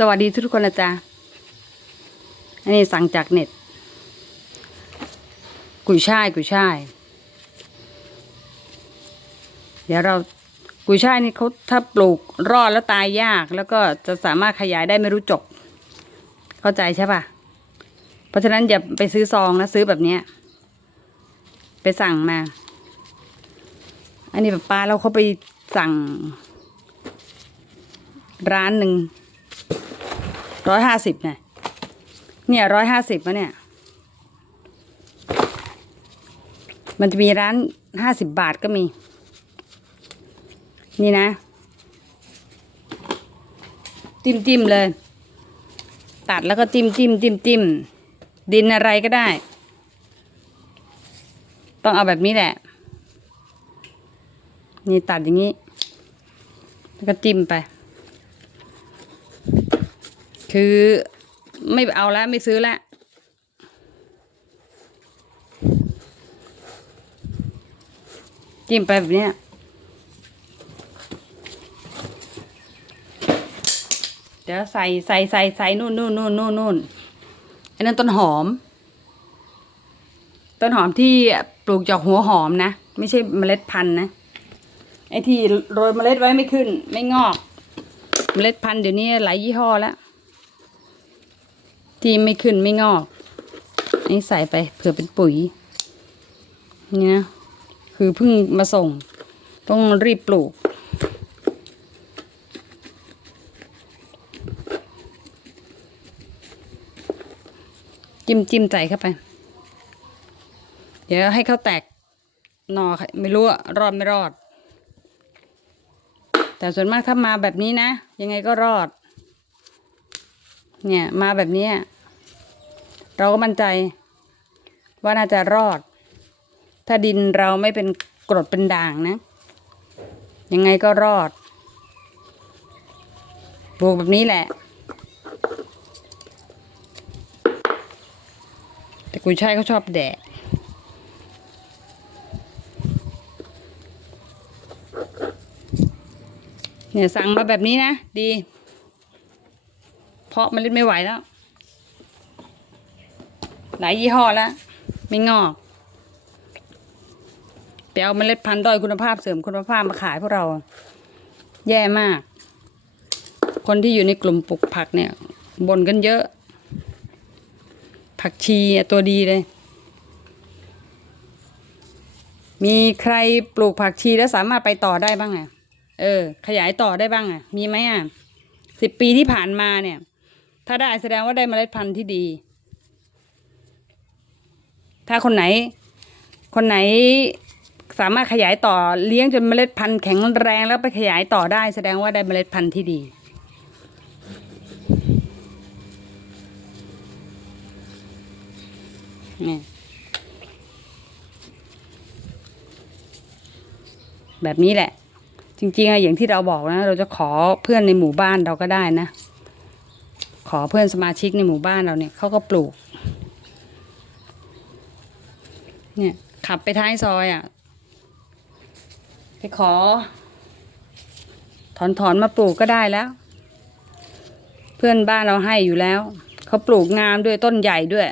สวัสดีทุกคนนะจ๊ะอันนี้สั่งจากเน็ต กุยช่ายกุยช่าย เดี๋ยวเรากุยช่ายนี่เขาถ้าปลูกรอดแล้วตายยาก แล้วก็จะสามารถขยายได้ไม่รู้จบ เข้าใจใช่ปะเพราะฉะนั้นอย่าไปซื้อซองนะซื้อแบบเนี้ย ไปสั่งมา อันนี้แบบป้าเราเขาไปสั่ง ร้านหนึ่ง ร้อยห้าสิบเนี่ยเนี่ยร้อยห้าสิบวะเนี่ย มันจะมีร้านห้าสิบบาทก็มี นี่นะ จิ้มจิ้มเลย ตัดแล้วก็จิ้มจิ้มจิ้มจิ้มดินอะไรก็ได้ ต้องเอาแบบนี้แหละ นี่ตัดอย่างนี้ แล้วก็จิ้มไป คือไม่เอาแล้วไม่ซื้อแล้วจิ้มไปแบบเนี้ยเดี๋ยวใส่ใส่ใส่ใส่นู่นนู่นนู่นนู่นนู่นอันนั้นต้นหอม ต้นหอมที่ปลูกจากหัวหอมนะ ไม่ใช่เมล็ดพันธุ์นะไอ้ที่โรยเมล็ดไว้ไม่ขึ้น ไม่งอก เมล็ดพันธุ์เดี๋ยวนี้หลายยี่ห้อแล้ว ที่ไม่ขึ้นไม่งอกอันนี้ใส่ไปเผื่อเป็นปุ๋ยนี่นะคือเพิ่งมาส่ง ต้องรีบปลูก จิ้มจิ้มใจเข้าไป เดี๋ยวให้เขาแตกหนอค่ะไม่รู้รอดไม่รอด แต่ส่วนมากถ้ามาแบบนี้นะ ยังไงก็รอด เนี่ย มาแบบนี้เราก็มั่นใจ ว่าน่าจะรอด ถ้าดินเราไม่เป็นกรดเป็นด่างนะ ยังไงก็รอดปลูกแบบนี้แหละ แต่กุยช่ายเขาชอบแดดเนี่ยสั่งมาแบบนี้นะ ดีาะมันเล่นไม่ไหวแล้ว หลายยี่ห้อแล้วไม่งอกไปเอาเมล็ดพันธุ์ด้อยคุณภาพเสริมคุณภาพมาขายพวกเรา แย่มาก คนที่อยู่ในกลุ่มปลูกผักเนี่ยบ่นกันเยอะ ผักชีตัวดีเลย มีใครปลูกผักชีแล้วสามารถไปต่อได้บ้างอะ เออ ขยายต่อได้บ้างอะ มีไหมอะสิบปีที่ผ่านมาเนี่ย ถ้าได้แสดงว่าได้เมล็ดพันธุ์ที่ดี ถ้าคนไหน คนไหนสามารถขยายต่อเลี้ยงจนเมล็ดพันธุ์แข็งแรงแล้วไปขยายต่อได้ แสดงว่าได้เมล็ดพันธุ์ที่ดีนี่แบบนี้แหละ จริงๆอะอย่างที่เราบอกนะ เราจะขอเพื่อนในหมู่บ้านเราก็ได้นะ ขอเพื่อนสมาชิกในหมู่บ้านเราเนี่ยเขาก็ปลูก เนี่ย ขับไปท้ายซอยอะ ไปขอ ถอนถอนมาปลูกก็ได้แล้ว เพื่อนบ้านเราให้อยู่แล้ว เขาปลูกงามด้วยต้นใหญ่ด้วย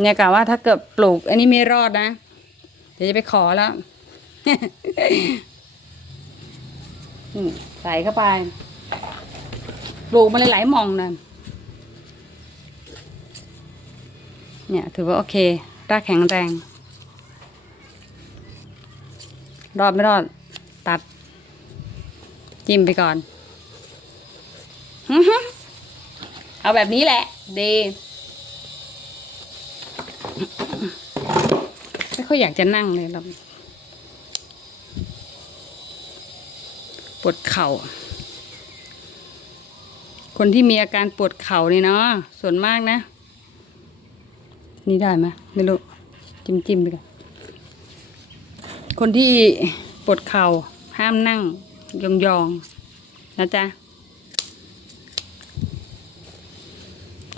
เนี่ยกะว่าถ้าเกิดปลูก อันนี้ไม่รอดนะ เดี๋ยวจะไปขอแล้วใส่เข้าไป ปลูกมาหลายๆมองนะเนี่ย ถือว่าโอเค รากแข็งแรง รอดไม่รอด ตัด จิ้มไปก่อน เอาแบบนี้แหละ ดี ไม่ค่อยอยากจะนั่งเลยเราปวดเข่า คนที่มีอาการปวดเข่านี่เนาะส่วนมากนะ นี่ได้ไหมไม่รู้จิ้มจิ้มไปกันคนที่ปวดเข่าห้ามนั่งยองยองๆนะจ๊ะ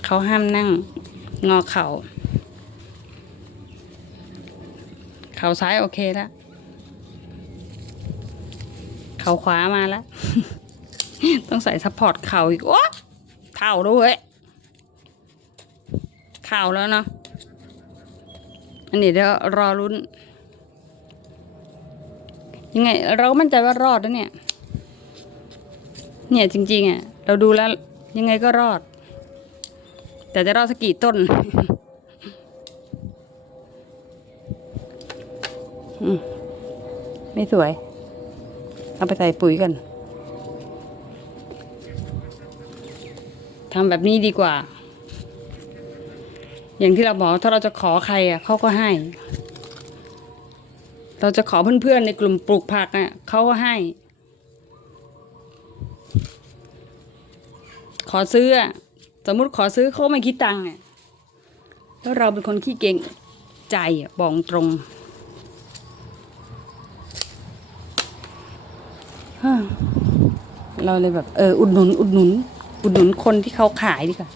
เขาห้ามนั่ง งอเข่าเข่าซ้ายโอเคแล้วเข่าขวามาแล้ว ต้องใส่ซัพพอร์ตเข่าอีกโอ้ เท่าด้วยเท่าแล้วเนาะอันนี้เดี๋ยวรอรุ้น ยังไง เราก็มั่นใจว่ารอดนะเนี่ย เนี่ยจริง ๆอะเราดูแล้ว ยังไงก็รอด แต่จะรอดสักกี่ต้นไม่สวย เอาไปใส่ปุ๋ยกัน ทำแบบนี้ดีกว่า อย่างที่เราบอกถ้าเราจะขอใครอะเขาก็ให้ เราจะขอเพื่อนๆในกลุ่มปลูกผักอะเขาก็ให้ ขอซื้อสมมุติขอซื้อเขาไม่คิดตังค์อะแล้วเราเป็นคนขี้เก่งใจอะบอกตรงเราเลยแบบเอออุดหนุนอุดหนุน อุดหนุนคนที่เขาขายดีกว่า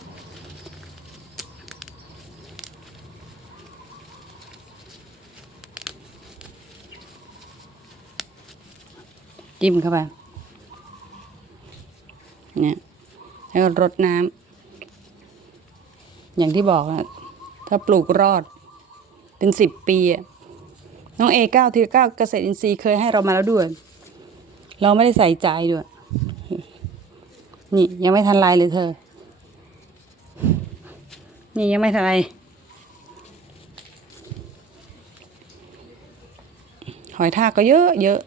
จิ้มเข้าไปเนี่ยแล้วก็รดน้ำอย่างที่บอกอะถ้าปลูกรอดเป็นสิบปีน้องเอเก้าทีเก้าเกษตรอินทรีย์เคยให้เรามาแล้วด้วย เราไม่ได้ใส่ใจด้วย นี่ยังไม่ทันลายเลยเธอ นี่ยังไม่ทันไรหอยทากก็เยอะเยอะ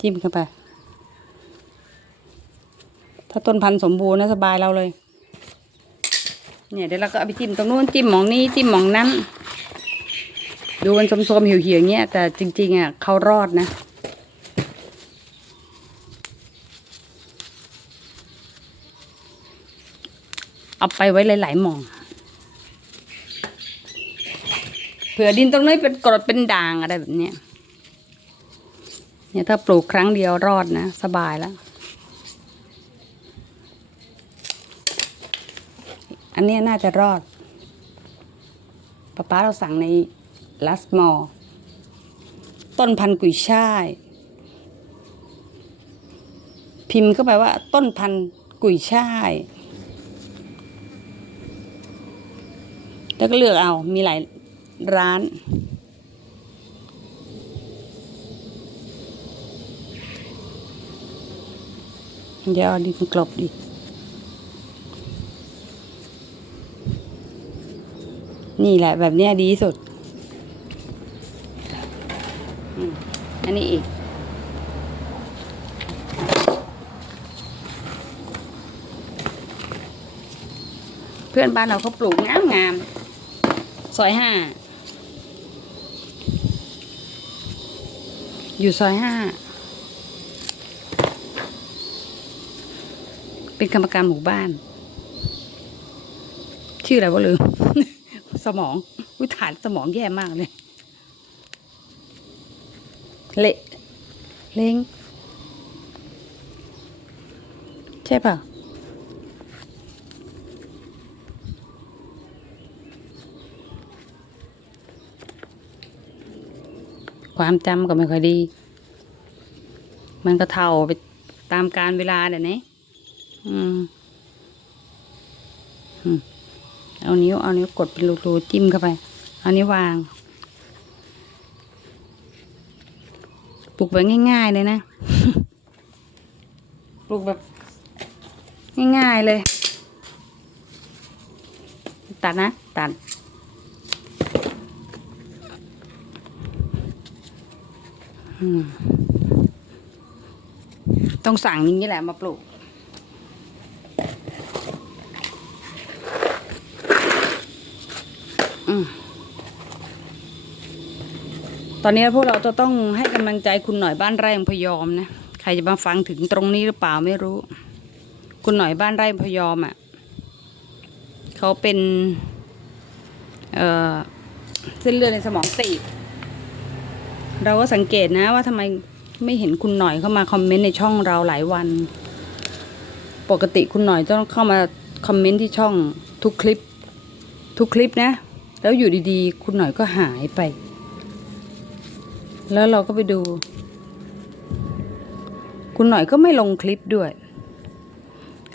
จิ้มเข้าไป ถ้าต้นพันธุ์สมบูรณ์นะสบายเราเลย เนี่ยเดี๋ยวเราก็เอาไปจิ้มตรงนู้นจิ้มหมองนี้จิ้มหมองนั้น ดูมันสมๆเหี่ยวๆอย่างเงี้ยแต่จริงๆอะเขารอดนะ เอาไปไว้หลายๆหม่อง เผื่อดินตรงนี้เป็นกรดเป็นด่างอะไรแบบนี้เนี่ยถ้าปลูกครั้งเดียวรอดนะ สบายแล้ว อันนี้น่าจะรอดป๊าป๊าเราสั่งในลัสมอต้นพันกุยช่าย พิมพ์เข้าไปว่าต้นพันกุยช่าย แล้วก็เลือกเอามีหลายร้านเดี๋ยวเอาดินกลบดินี่แหละแบบเนี้ยดีสุด อันนี้อีก เพื่อนบ้านเราเขาปลูกงามงาม ซอยห้า อยู่ซอยห้า เป็นกรรมการหมู่บ้าน ชื่ออะไรวะลืม สมองวิฐานสมองแย่มากเลย เละ เล้งใช่ปล่ ความจำก็ไม่ค่อยดี มันก็เท่าไปตามการเวลาเดี๋ยวนี้อืมอืมเอานิ้ว เอานิ้วกดเป็นรูๆจิ้มเข้าไป เอานิ้ววาง ปลูกแบบง่ายๆเลยนะ ปลูกแบบง่ายๆเลย ตัดนะ ตัด อืม ต้องสั่งอย่งนี้แหละมาปลูกอตอนนี้พวกเราจะต้องให้กำลังใจคุณหน่อยบ้านไร่พยอมนะ ใครจะมาฟังถึงตรงนี้หรือเปล่าไม่รู้ คุณหน่อยบ้านไร่พยอมอะ่ะเขาเป็นเอ่อเส้นเลือดในสมองตีบ เราก็สังเกตนะว่าทำไมไม่เห็นคุณหน่อยเข้ามาคอมเมนต์ในช่องเราหลายวัน ปกติคุณหน่อยต้องเข้ามาคอมเมนต์ที่ช่องทุกคลิป ทุกคลิปนะ แล้วอยู่ดีๆ คุณหน่อยก็หายไป แล้วเราก็ไปดู คุณหน่อยก็ไม่ลงคลิปด้วย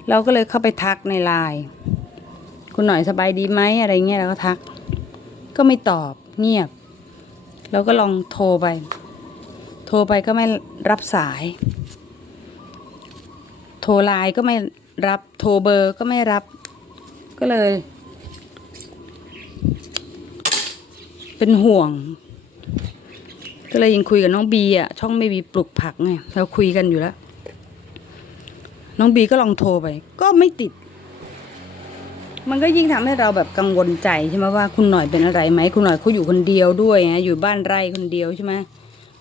เราก็เลยเข้าไปทักในไลน์คุณหน่อยสบายดีไหมอะไรเงี้ยเราก็ทัก ก็ไม่ตอบเงียบ เราก็ลองโทรไป โทรไปก็ไม่รับสาย โทรไลน์ก็ไม่รับโทรเบอร์ก็ไม่รับ ก็เลย เป็นห่วง ก็เลยยังคุยกับน้องบีอะ ช่องไม่บีปลุกผักไงเราคุยกันอยู่แล้ว น้องบีก็ลองโทรไป ก็ไม่ติด มันก็ยิ่งทำให้เราแบบกังวลใจใช่ไหมว่าคุณหน่อยเป็นอะไรไหมคุณหน่อยเขาอยู่คนเดียวด้วยไงอยู่บ้านไร่คนเดียวใช่ไหม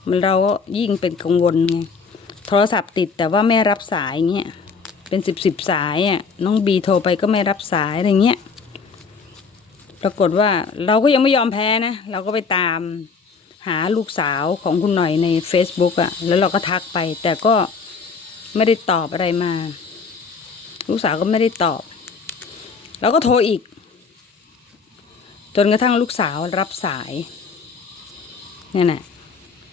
มันเราก็ยิ่งเป็นกังวลไงโทรศัพท์ติดแต่ว่าไม่รับสายเงี้ยเป็นสิบสิบสายอะน้องบีโทรไปก็ไม่รับสายอะไรเงี้ยปรากฏว่าเราก็ยังไม่ยอมแพ้นะ เราก็ไปตามหาลูกสาวของคุณหน่อยใน Facebook อะ แล้วเราก็ทักไป แต่ก็ไม่ได้ตอบอะไรมา ลูกสาวก็ไม่ได้ตอบ เราก็โทรอีก จนกระทั่งลูกสาวรับสายเนี่ยนะ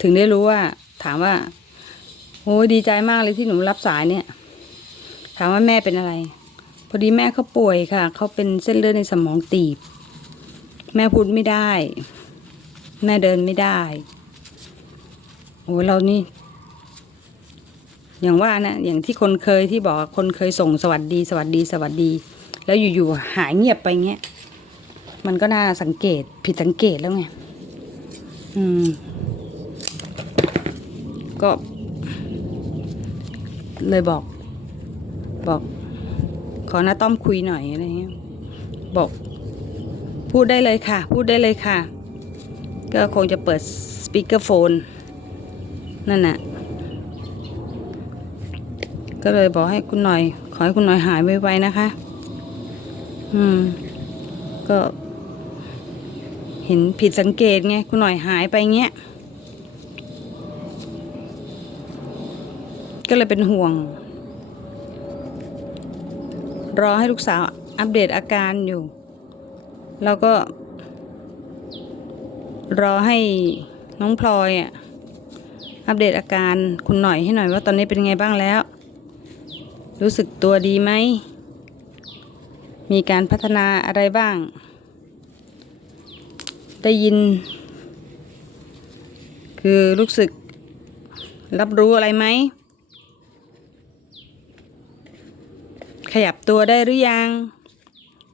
ถึงได้รู้ว่า ถามว่า โอ้ยดีใจมากเลยที่หนูรับสายเนี่ย ถามว่าแม่เป็นอะไร พอดีแม่เขาป่วยค่ะเขาเป็นเส้นเลือดในสมองตีบ แม่พูดไม่ได้ แม่เดินไม่ได้โอ้เรานี่ อย่างว่านะ อย่างที่คนเคยที่บอกคนเคยส่งสวัสดี สวัสดีสวัสดี แล้วอยู่ๆหายเงียบไปเงี้ย มันก็น่าสังเกตผิดสังเกตแล้วไง อืม ก็ เลยบอก บอก ขอหน้าต้อมคุยหน่อยอะไรเงี้ย บอก พูดได้เลยค่ะ พูดได้เลยค่ะ ก็คงจะเปิดสปีกเกอร์โฟน นั่นน่ะก็เลยบอกให้คุณหน่อย ขอให้คุณหน่อยหายไวๆนะคะ อืม ก็ เห็นผิดสังเกตไงคุณหน่อยหายไปเงี้ย ก็เลยเป็นห่วง รอให้ลูกสาวอัปเดตอาการอยู่ แล้วก็ รอให้น้องพลอยอะอัปเดตอาการคุณหน่อยให้หน่อยว่าตอนนี้เป็นไงบ้างแล้ว รู้สึกตัวดีไหม มีการพัฒนาอะไรบ้าง ได้ยิน คือรู้สึก รับรู้อะไรไหม ขยับตัวได้หรือยัง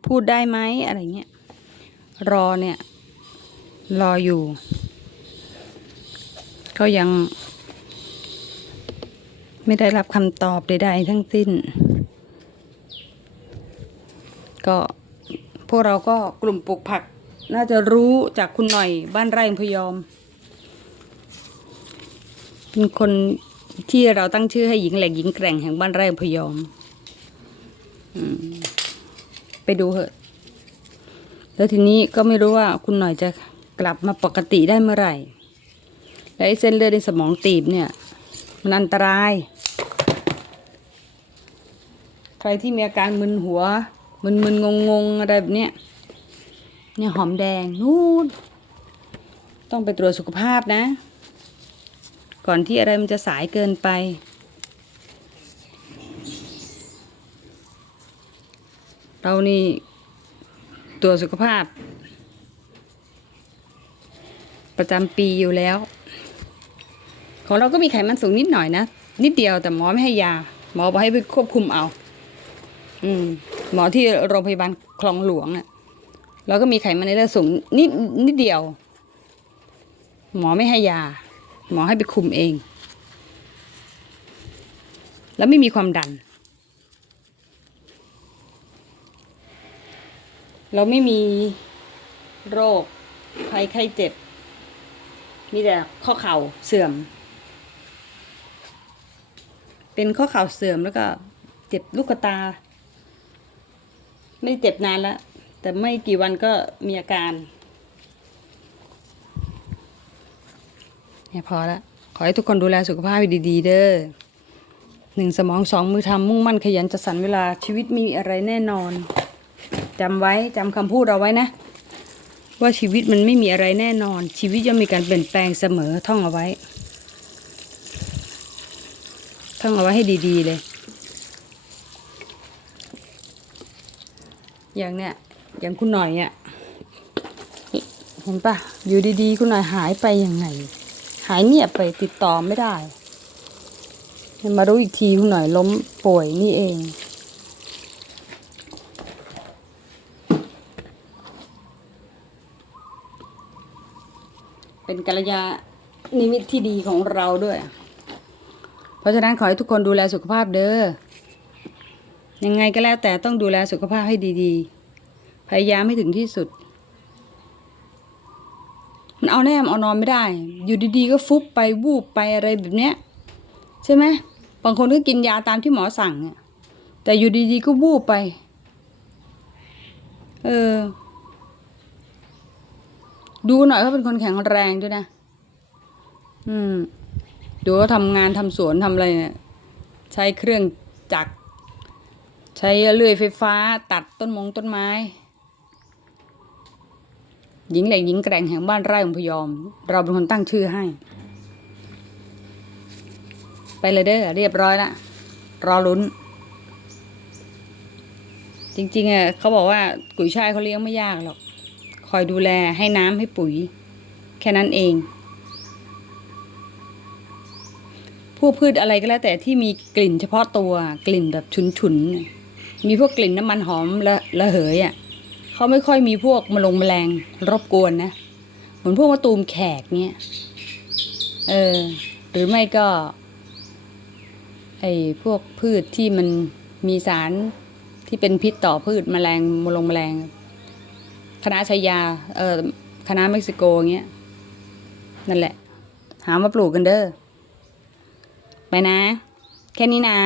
พูดได้ไหมอะไรเงี้ย รอเนี่ย รออยู่เขายัง ไม่ได้รับคำตอบใดๆทั้งสิ้น ก็พวกเราก็กลุ่มปลูกผัก น่าจะรู้จากคุณหน่อยบ้านไร่พยอม เป็นคนที่เราตั้งชื่อให้หญิงแหลกหญิงแกร่งแห่งบ้านไร่พยอมอมไปดูเหอะ แล้วทีนี้ก็ไม่รู้ว่าคุณหน่อยจะกลับมาปกติได้เมื่อไหร่ และไอ้เส้นเลือดในสมองตีบเนี่ย มันอันตราย ใครที่มีอาการมึนหัว มึนมึนงงงๆอะไรแบบเนี้ยเนี่ยหอมแดงนู่นต้องไปตรวจสุขภาพนะ ก่อนที่อะไรมันจะสายเกินไป เรานี่ตรวจสุขภาพ ประจำปีอยู่แล้ว ของเราก็มีไขมันสูงนิดหน่อยนะ นิดเดียวแต่หมอไม่ให้ยา หมอบอกให้ไปควบคุมเอา อืม หมอที่โรงพยาบาลคลองหลวงอะ่ะเราก็มีไขมันในเลือดสูงนิดนิดเดียว หมอไม่ให้ยา หมอให้ไปคุมเอง แล้วไม่มีความดัน เราไม่มีโรคภัยไข้เจ็บ มีแต่ข้อเข่าเสื่อม เป็นข้อเข่าเสื่อมแล้วก็เจ็บลูกตา ไม่เจ็บนานแล้ว แต่ไม่กี่วันก็มีอาการ เนี่ยพอละ ขอให้ทุกคนดูแลสุขภาพดีๆ เด้อหนึ่งสมองสองมือทำมุ่งมั่นขยันจัดสรรเวลาชีวิตไมมีอะไรแน่นอนจำไว้จำคำพูดเราไว้นะ ว่าชีวิตมันไม่มีอะไรแน่นอน ชีวิตย่อมมีการเปลี่ยนแปลงเสมอท่องเอาไว้ต้องเอาไว้ให้ดีๆเลย อย่างเนี้ยอย่างคุณหน่อยอะเห็นปะอยู่ดีๆ คุณหน่อยหายไปยังไง หายเงียบไปติดต่อไม่ได้มารู้อีกทีคุณหน่อยล้มป่วยนี่เอง เป็นกัลยาณิมิตที่ดีของเราด้วย เพราะฉะนั้นขอให้ทุกคนดูแลสุขภาพเด้อ ยังไงก็แล้วแต่ต้องดูแลสุขภาพให้ดีๆ พยายามให้ถึงที่สุด มันเอาแน่มเอานอนไม่ได้ อยู่ดีๆ ก็ฟุบไปวูบไปอะไรแบบเนี้ย ใช่ไหมบางคนก็กินยาตามที่หมอสั่งแต่อยู่ดีๆก็วูบไป เออ ดูหน่อยเขาเป็นคนแข็งแรงด้วยนะ อืมดูเขาทำงานทำสวนทำอะไรเนี่ย ใช้เครื่องจักร ใช้เลื่อยไฟฟ้าตัดต้นมงต้นไม้ หญิงเหล็กหญิงแกร่งแห่งบ้านไร่ของพยอม เราเป็นคนตั้งชื่อให้ ไปเลยเด้อเรียบร้อยละรอลุ้น จริงๆอะเขาบอกว่ากุยช่ายเขาเลี้ยงไม่ยากหรอก คอยดูแลให้น้ำให้ปุ๋ย แค่นั้นเองพวกพืชอะไรก็แล้วแต่ที่มีกลิ่นเฉพาะตัวกลิ่นแบบฉุนๆเนี่ย มีพวกกลิ่นน้ำมันหอมละระเหยอะเขาไม่ค่อยมีพวกมะลงแมลงรบกวนนะ เหมือนพวกมะตูมแขกเนี่ยเออหรือไม่ก็ไอ้พวกพืชที่มันมีสารที่เป็นพิษต่อพืชแมลงมลงแมลงคณะชายาเออคณะเม็กซิโกเงี้ยนั่นแหละ หามาปลูกกันเด้อไปนะ แค่นี้นะ